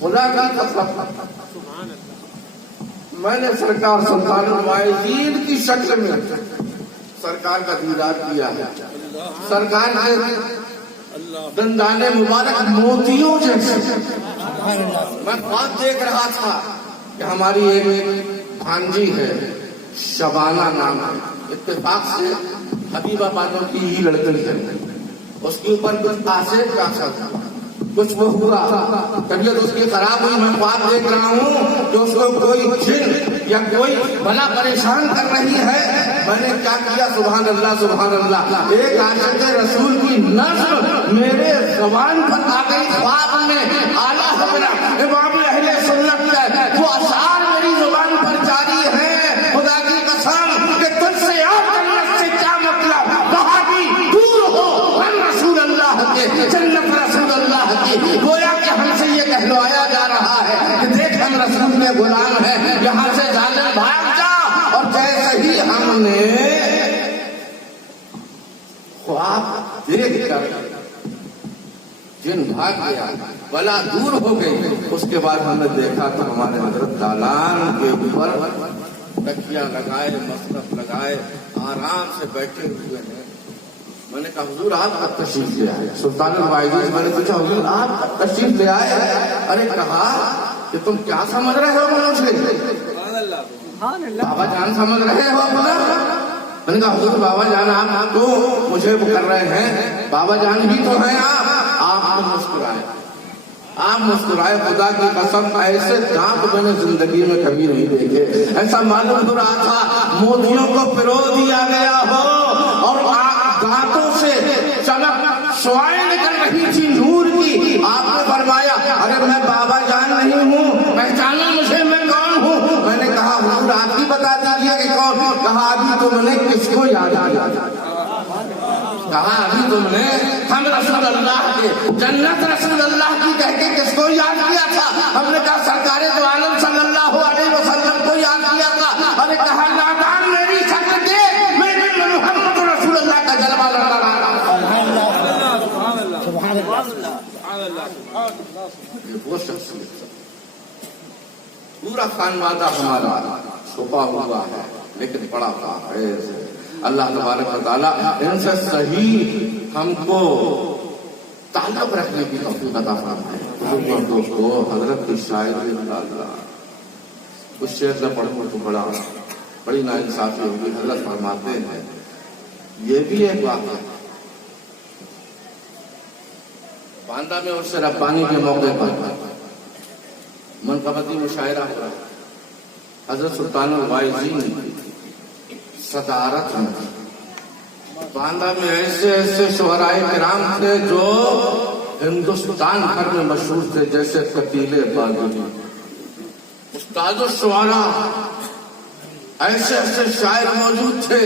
خدا کا قسم میں نے سرکار سلطان الواعظین کی شکل میں سرکار کا دیدار کیا ہے. سرکار کے دندان مبارک موتیوں جیسے. میں خواب دیکھ رہا تھا کہ ہماری ایک بھانجی ہے شبانہ نام ہے, اتفاق سے حبیبہ بانو کی ہی لڑکی ہے. اس کے اوپر کچھ آسیب کا اثر تھا, کچھ وہ ہوا, طبیعت اس کی خراب ہوئی. میں خواب دیکھ رہا ہوں کہ اس کو کوئی جن یا کوئی بلا پریشان کر رہی ہے. میں نے کیا کیا, سبحان اللہ سبحان اللہ, ایک عاشق رسول کی نظم میرے زبان پر آ گئی خواب میں. اعلیٰ حضرت امام اہل سنت کا وہ اشعار میری زبان پر جاری ہے. خدا کی قسم کہ تجھ سے آپ جنت سے کیا مطلب, وہابی دور ہو ہم رسول اللہ کے, جنت رسول اللہ کی. گویا کہ ہم سے یہ کہلوایا جا رہا ہے کہ دیکھ ہم رسول کے غلام ہیں, یہاں سے ظالم بھاگ جا. اور جیسے ہی ہم نے خواب دیکھ کر جن بھاگ گیا, بلا دور ہو گئی. اس کے بعد ہم نے دیکھا تو ہمارے حضرت دالان کے اوپر تکیہ لگائے, مصرف لگائے, آرام سے بیٹھے ہوئے ہیں. میں نے کہا حضور آپ کب تشریف لے آئے؟ سلطان الواعظین میں نے پوچھا حضور آپ کب تشریف لے آئے؟ ارے کہا کہ تم کیا سمجھ رہے ہو مجھے, بابا جان سمجھ رہے ہو بولا. میں نے کہا حضور بابا جان آپ تو مجھے وہ کر رہے ہیں, بابا جان بھی تو ہیں آپ. آپ مسکرائے, آپ مسکرائے. خدا کی قسم ایسے دانت میں نے زندگی میں کبھی نہیں دیکھے. ایسا معلوم ہو رہا تھا موتیوں کو پرو دیا گیا ہو اور دانتوں سے چمک شعائیں نکل رہی تھی نور کی. آپ نے فرمایا ارے میں بابا جان نہیں ہوں, پہچانا مجھے میں کون ہوں؟ میں نے کہا حضور آپ ہی بتا دیجیے کہ کون. کہا ابھی تم نے کس کو یاد کیا؟ کہا ابھی تم نے ہم رسول اللہ کے, جنت رسول اللہ کی کہہ کے کس کو یاد کیا تھا؟ ہم نے کہا سرکار دو عالم صلی اللہ علیہ وسلم کو یاد کیا تھا. ارے کہا نادان میری شکل دیکھ, میں بھی محمد رسول اللہ کا جلوہ لڑا رہا. وہ شخصیت پورا خانوادہ ہمارا چھپا ہوا ہے لیکن بڑا فائز ہے. اللہ تبارک و تعالیٰ ان سے صحیح ہم کو تعلق رکھنے کی توفیق عطا فرمائے. دوستو حضرت کی شاعری اس شعر سے پڑھوں تو بڑی ناانصافی ہوگی. حضرت فرماتے ہیں یہ بھی ایک واقعہ باندہ میں عرس ربانی کے موقع پر منقبتی مشاعرہ ہوا. حضرت سلطان الواعظین صدارت میں باندہ میں ایسے ایسے شعراء کرام تھے جو ہندوستان بھر میں مشہور تھے, جیسے قتیل باغی, استاد الشعراء, ایسے ایسے شاعر موجود تھے.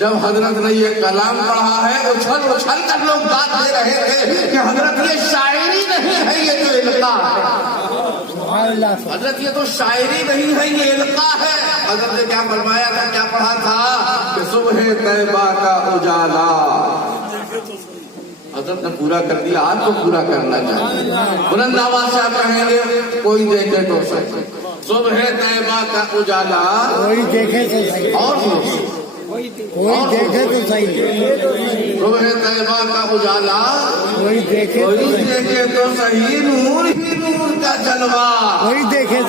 جب حضرت نے یہ کلام پڑھا ہے اچھل اچھل کر لوگ بات دے رہے تھے کہ حضرت یہ شاعری نہیں ہے, یہ تو القاء ہے. حضرت یہ تو شاعری نہیں ہے, یہ القاء ہے. حضرت نے کیا فرمایا تھا, کیا پڑھا تھا کہ صبح طیبہ کا اجالا. حضرت نے پورا کر دیا, آپ کو پورا کرنا چاہیے. بلند آواز سے آپ کہیں گے کوئی دیکھے تو صحیح, صبح طیبہ کا اجالا, کوئی دیکھے تو صحیح, اور کوئی دیکھے تو صحیح, صبح طیبہ کا اجالا, کوئی دیکھے تو صحیح, نور ہی نور کا جلوہ, کوئی دیکھے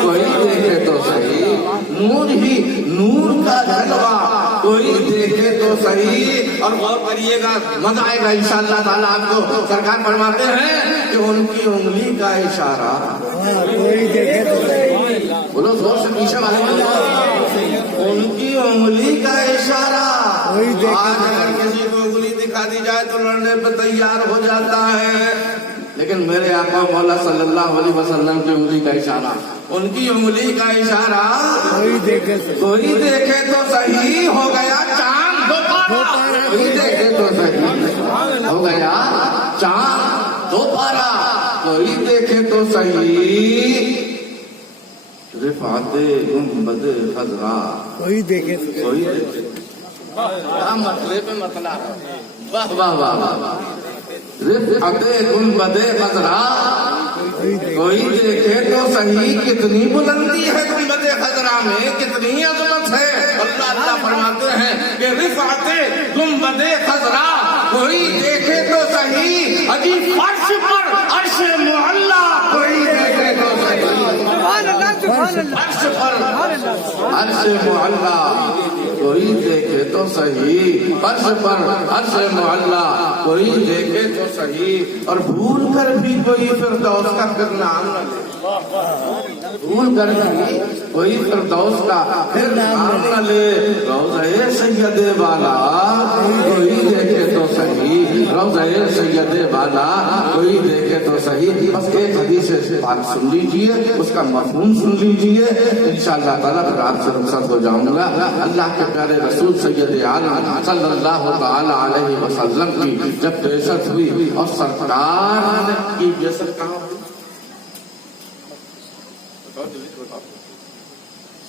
تو صحیح, نور ہی نور کا جلوہ, کوئی دیکھے تو صحیح. اور غور کریے گا مزہ آئے گا انشاءاللہ تعالیٰ آپ کو. سرکار فرماتے ہیں کہ ان کی انگلی کا اشارہ, کوئی دیکھے تو صحیح, بولو زور سے پیچھے والے, ان کی انگلی کا اشارہ. آج اگر کسی کو انگلی دکھا دی جائے تو لڑنے پہ تیار ہو جاتا ہے, لیکن میرے آقا مولا صلی اللہ علیہ وسلم کی انگلی کا اشارہ, ان کی انگلی کا اشارہ, کوئی دیکھے تو صحیح, ہو گیا چاند دوپہر, کوئی دیکھے تو صحیح, ہو گیا چاند دوپہر, کوئی دیکھے تو صحیح, رفعت گنبد خضرا, کوئی دیکھے مسئلے پہ مسئلہ. واہ واہ واہ واہ, رفعت گنبد خضرا, کوئی دیکھے تو صحیح کتنی بلندی ہے گنبد خضرا میں، کتنی عظمت ہے۔ اللہ اللہ فرماتے ہیں کہ رفعت گنبد خضرا، کوئی دیکھے تو صحیح عجیب فرش پر عرش معلا، کوئی دیکھے تو صحیح عرش پر عرش معلا، کوئی دیکھے تو صحیح فرش پر عرش معلا، کوئی دیکھے تو صحیح۔ اور بھول کر بھی کوئی فردوس کا پھر نام نہ لے، بھول کر بھی کوئی فردوس کا پھر نام نہ لے۔ روضہ سید والا کوئی دیکھے تو صحیح، روضہ سید والا کوئی دیکھے تو صحیح۔ بس ایک حدیث سے بات سن لیجئے، اس کا مفہوم سن لیجئے، انشاءاللہ تعالیٰ پھر آپ سے رخصت ہو جاؤں گا۔ اللہ کے پیارے رسول سید عالم صلی اللہ تعالی علیہ وسلم کی جب بعثت ہوئی اور سرکار کی بعثت کہاں ہوئی؟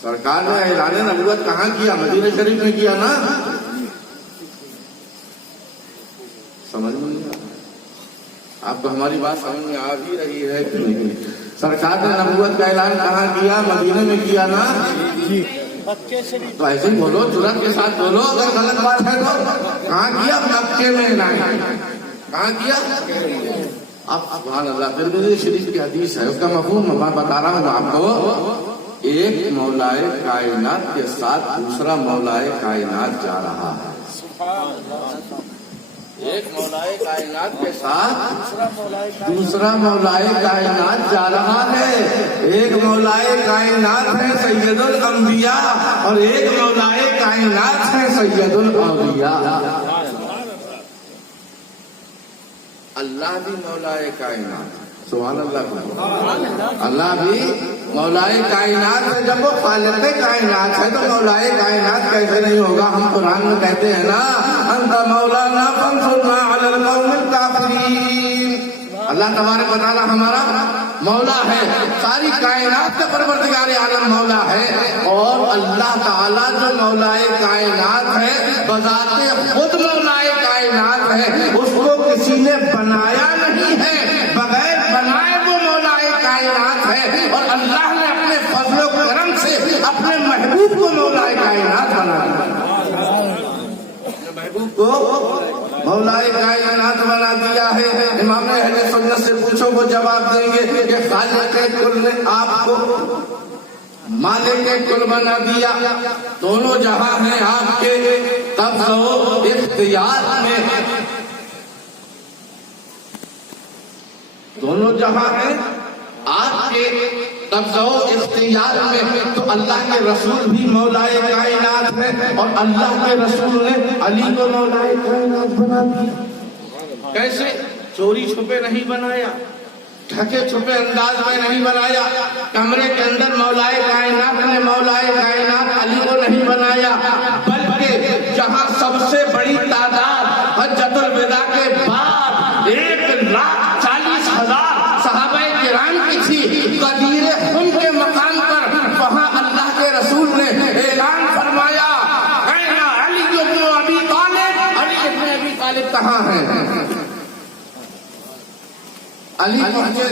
سرکار نے اعلان نبوت کہاں کیا؟ مدینہ شریف میں کیا نا؟ سمجھ میں نہیں آ، آپ کو ہماری بات سمجھ میں آ بھی رہی ہے کہ نہیں؟ سرکار نے نبوت کا اعلان کہاں کیا؟ مدینہ میں کیا نا؟ تو ایسے ہی بولو، جرأت کے ساتھ بولو، اگر غلط بات ہے تو کہاں کیا؟ مکے میں اعلان کہاں کیا؟ اب سبحان اللہ، ترمذی شریف کی حدیث ہے، اس کا مفہوم میں بتا رہا ہوں آپ کو۔ ایک مولائے کائنات کے ساتھ دوسرا مولائے کائنات جا رہا ہے، ایک مولائے کائنات کے ساتھ دوسرا مولائے کائنات جا رہا ہے۔ ایک مولائے کائنات ہے سید الانبیاء اور ایک مولائے کائنات ہے سید الاولیاء۔ اللہ بھی مولائے کائنات، سبحان اللہ، اللہ بھی مولائے کائنات ہے۔ جب وہ خالق کائنات ہے تو مولائے کائنات کیسے نہیں ہوگا؟ ہم قرآن میں کہتے ہیں نا، انت مولانا فانصرنا علی القوم الکافرین۔ اللہ تبارک و تعالی ہمارا مولا ہے، ساری کائنات کا پروردگار عالم مولا ہے، اور اللہ تعالیٰ جو مولائے کائنات ہے بذات خود مولائے کائنات ہے، اس کو کسی نے بنایا نہیں ہے، بغیر بنائے وہ مولائے کائنات ہے، اور اللہ نے اپنے فضل و کرم سے اپنے محبوب کو مولائے کائنات بنا دیا، محبوب کو مولائے کائنات بنا دیا ہے۔ امام اہل سنت سے پوچھو وہ جواب دیں گے کہ خالق کل نے آپ کو مالک کل بنا دیا، دونوں جہاں ہیں آپ کے قبض و اختیار میں، دونوں جہاں ہیں آپ کے قبض و اختیار میں۔ تو اللہ کے رسول بھی مولائے کائنات ہے، اور اللہ کے رسول نے علی کو مولائے کائنات بنا دیا۔ کیسے؟ چوری چھپے نہیں بنایا، ڈھکے چھپے انداز میں نہیں بنایا، کمرے کے اندر مولائے کائنات نے مولائے کائنات علی کو نہیں بنایا، بلکہ جہاں سب سے بڑی تعداد حجۃ الوداع کے بعد 1,40,000 صحابہ کرام کی تھی، غدیر خم کے مقام پر وہاں اللہ کے رسول نے اعلان فرمایا، اَیْنَ عَلِيُّ بْنُ أَبِي طَالِبٍ، علی ابن ابی طالب کہاں ہیں؟ علی پہنچے،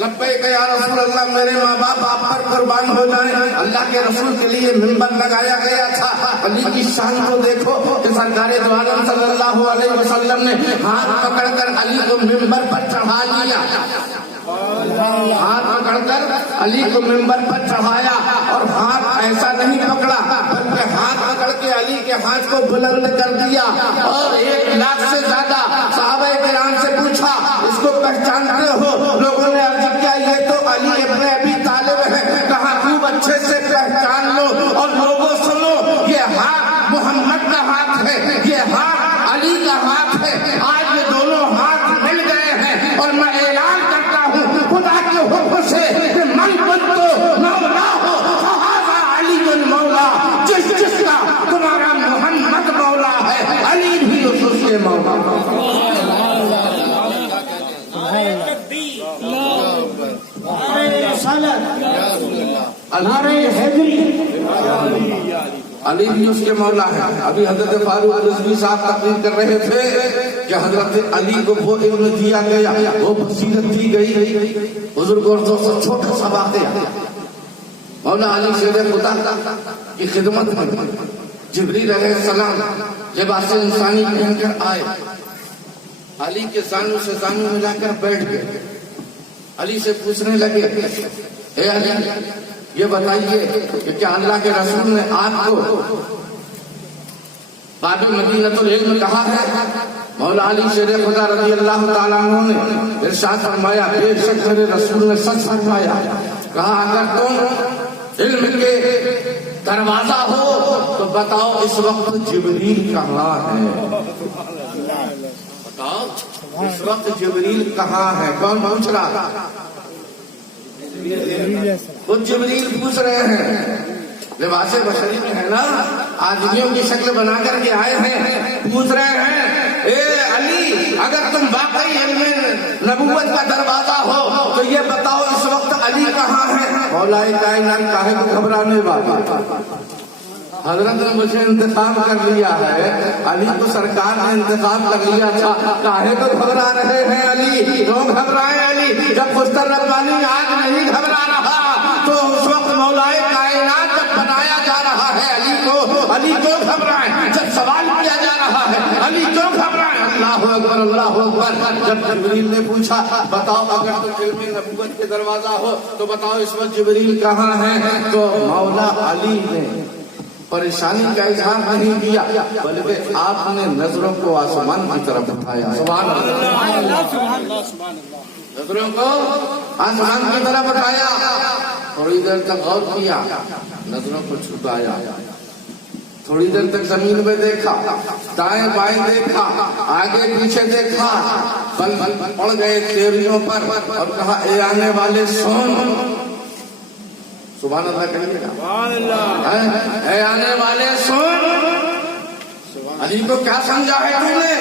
لبیک یا رسول اللہ، میرے ماں باپ آپ پر قربان ہو جائیں۔ اللہ کے رسول کے لیے منبر لگایا گیا تھا۔ علی کی شان کو دیکھو کہ سرکار دو عالم صلی اللہ علیہ وسلم نے ہاتھ پکڑ کر علی کو منبر پر چڑھا لیا، ہاتھ پکڑ کر علی کو منبر پر چڑھایا، اور ہاتھ ایسا نہیں پکڑا بلکہ ہاتھ پکڑ کے علی کے ہاتھ کو بلند کر دیا، اور 1,00,000 سے زیادہ صحابہ کرام سے پوچھا اس کو پہچانتے ہو؟ لوگوں نے عرض کیا یہ تو علی ابن ابی طالب ہے۔ کہا خوب اچھے سے پہچان لو، اور لوگوں سنو، یہ ہاتھ محمد کا ہاتھ ہے، یہ ہاتھ علی کا ہاتھ ہے۔ آج یہ دونوں ہاتھ مل گئے ہیں، اور میں اعلان کرتا ہوں خدا کے حکم سے کہ من کنت مولا ہو فہذا علی المولا، جس کا تمہارا محمد مولا ہے، علی بھی اس کے مولا۔ علی بھی اس کے مولا ہے۔ ابھی حضرت فاروق رضوی صاحب تقریر کر رہے تھے کہ حضرت علی کو وہ علم دیا گیا، وہ بصیرت دی گئی. بزرگ اور دوستوں چھوٹا سا واقعہ، مولا علی شیر خدا کی خدمت میں جبریل علیہ السلام لباس انسانی پہن کر آئے، علی کے زانو سے زانو ملا کر بیٹھ گئے. علی سے پوچھنے لگے، اے علی یہ بتائیے کہ کیا اللہ کے رسول نے آپ کو باب مدینۃ العلم کہا ہے؟ مولا علی شیر خدا رضی اللہ تعالیٰ عنہ نے ارشاد فرمایا، بے شک میرے رسول نے سچ فرمایا. کہا اگر تم علم کے دروازہ ہو تو بتاؤ اس وقت جبریل کہاں ہے؟ بتاؤ اس وقت جبریل کہاں ہے؟ کون پوچھ رہا؟ خود جبریل پوچھ رہے ہیں. لباس بشری میں ہے نا، آدمیوں کی شکل بنا کر کے آئے ہیں، پوچھ رہے ہیں اے علی اگر تم واقعی علم نبوت کا دروازہ ہو تو یہ بتاؤ اس وقت علی کہاں ہے؟ مولا کائنات کاہے کو گھبرانے والا، حضرت نے مجھے انتخاب کر لیا ہے، علی کو سرکار نے انتخاب کر لیا تھا، کاہے کو گھبرا رہے ہیں علی؟ کیوں گھبرائے علی؟ جب مستر ربانی آج نہیں گھبرا رہا تو اس وقت مولا کائنات جب بنایا جا رہا ہے علی کو گھبرائیں؟ جب سوال کیا جا رہا ہے علی کیوں گھبرائیں؟ اللہ اکبر اللہ اکبر. جب جبریل نے پوچھا بتاؤ اگر تو علم نبوت کے دروازہ ہو تو بتاؤ اس وقت جبریل کہاں ہے، تو مولا علی نے پریشانی کا اظہار نہیں کیا بلکہ آپ نے نظروں کو آسمان کی طرف اٹھایا. سبحان اللہ، نظروں کو آسمان کی طرف اٹھایا، تھوڑی دیر تک غور کیا، نظروں کو چھپایا، تھوڑی دیر تک زمین میں دیکھا، دائیں بائیں دیکھا، آگے پیچھے دیکھا، بل پڑ گئے تیریوں پر اور کہا اے آنے والے سن. سبحان اللہ کہیے گا، اے آنے والے سن. علی کو کیا سمجھا ہے تم نے؟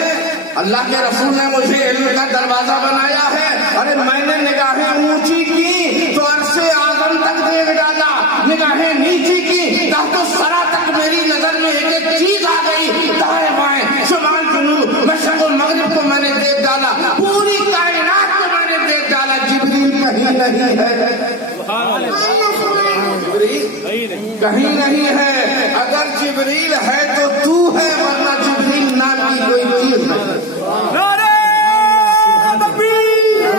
اللہ کے رسول نے مجھے علم کا دروازہ بنایا ہے، ارے میں نے نگاہیں اونچی کی تو عرش اعظم تک دیکھ ڈالا، نگاہیں نیچی کی تحت الثری تک میری نظر میں ایک ایک چیز آ گئی، دائیں بائیں شمال جنوب مشرق و مغرب کو میں نے دیکھ ڈالا، پوری کائنات کو میں نے دیکھ ڈالا. جبریل کہیں نہیں ہے، کہیں نہیں ہے. اگر جبریل ہے تو ہے، ورنہ جبریل نام کی کوئی چیز نہیں. نعرہ تکبیر،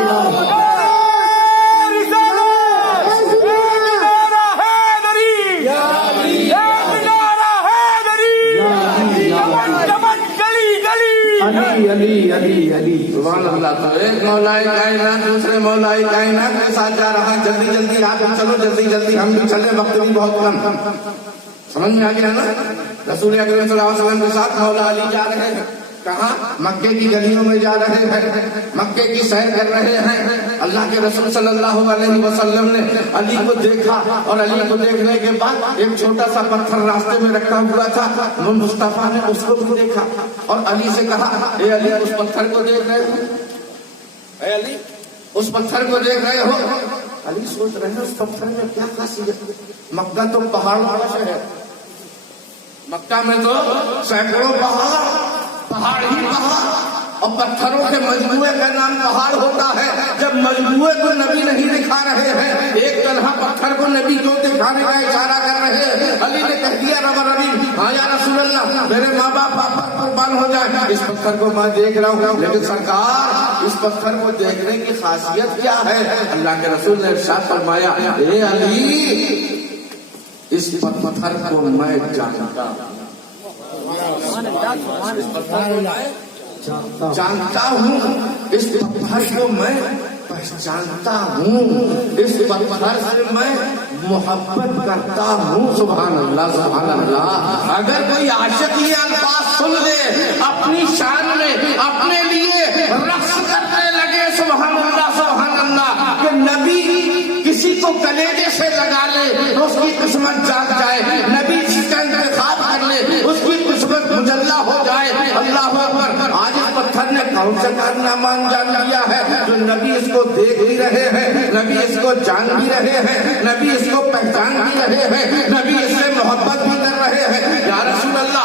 نعرہ حیدری، نعرہ حیدری، چمن گلی گلی. علی علی علی علی. سبحان اللہ. تو ایک مولا کائنات دوسرے مولا کائنات کے ساتھ جا رہا ہے. جلدی جلدی آپ بھی چلو، جلدی جلدی ہم بھی چلے، وقت بھی بہت کم. سمجھ میں آ گیا نا؟ رسول اکرم صلی اللہ علیہ وسلم کے ساتھ مولا علی جا رہے ہیں. کہاں؟ مکے کی گلیوں میں جا رہے ہیں، مکے کی سیر کر رہے ہیں. اللہ کے رسول صلی اللہ علیہ وسلم نے علی کو دیکھا اور علی کو دیکھنے کے بعد ایک چھوٹا سا پتھر راستے میں رکھا ہوا تھا. مصطفیٰ نے اس کو بھی دیکھا اور علی سے کہا اے علی اس پتھر کو دیکھ رہے ہو؟ اے علی اس پتھر کو دیکھ رہے ہو؟ علی سوچ رہے ہیں اس پتھر میں کیا خاصیت؟ مکہ تو پہاڑوں کا شہر ہے، مکہ میں تو سینکڑوں پہاڑ ہی پہاڑ اور پتھروں کے مجموعے کا نام پہاڑ ہوتا ہے. جب مجموعے کو نبی نہیں دکھا رہے ہیں، ایک طرح پتھر کو نبی کیوں دکھانے کا اشارہ کر رہے ہیں؟ علی نے کہہ دیا ہاں یا رسول اللہ میرے ماں باپ آپ پر قربان ہو جائیں، اس پتھر کو میں دیکھ رہا ہوں، لیکن سرکار اس پتھر کو دیکھنے کی خاصیت کیا ہے؟ اللہ کے رسول نے ارشاد فرمایا اے علی اس پتھر کو میں جانتا ہوں، جانتا ہوں، اس پتھر کو میں پہچانتا ہوں، اس پتھر سے میں محبت کرتا ہوں. سبحان اللہ سبحان اللہ. اگر کوئی عاشق یہ الفاظ سن لے اپنی شان میں اپنے لیے رقص کرنے لگے، سبحان اللہ سبحان اللہ، کہ نبی کسی کو کلیجے سے لگا لے تو اس کی قسمت جاگ جائے، نبی جس کا انتخاب کر لے اس کی قسمت مجلہ ہو جائے. اللہ اکبر. آج اس پتھر نے کون سا کارنامہ انجام دیا ہے جو نبی اس کو دیکھ بھی رہے ہیں، نبی اس کو جان بھی رہے ہیں، نبی اس کو پہچان بھی رہے ہیں، نبی اس سے محبت بھی کر رہے ہیں. یا رسول اللہ